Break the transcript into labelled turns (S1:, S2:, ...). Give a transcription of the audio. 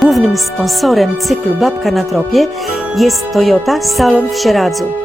S1: Głównym sponsorem cyklu Babka na Tropie jest Toyota Salon w Sieradzu.